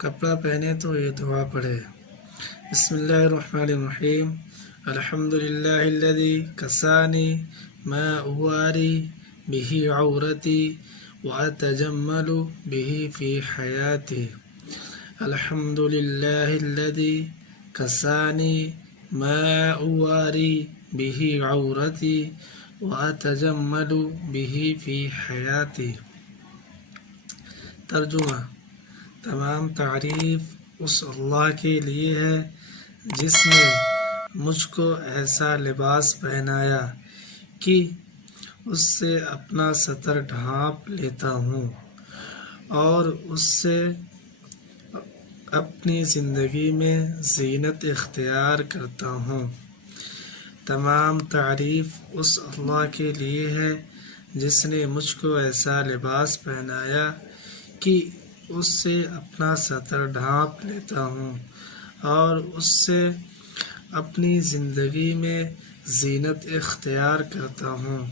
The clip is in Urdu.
کپڑا پہنے تو یہ دعا پڑھے۔ بسم اللہ الرحمن الرحیم۔ الحمد للہ الذی کسانی ما اواری بہ عورتی واتجمل بہ فی حیاتی۔ الحمد للہ الذی کسانی ما اواری بہ عورتی واتجمل بہ فی حیاتی۔ ترجمہ: تمام تعریف اس اللہ کے لیے ہے جس نے مجھ کو ایسا لباس پہنایا کہ اس سے اپنا ستر ڈھانپ لیتا ہوں اور اس سے اپنی زندگی میں زینت اختیار کرتا ہوں۔ تمام تعریف اس اللہ کے لیے ہے جس نے مجھ کو ایسا لباس پہنایا کہ اس سے اپنا ستر ڈھانپ لیتا ہوں اور اس سے اپنی زندگی میں زینت اختیار کرتا ہوں۔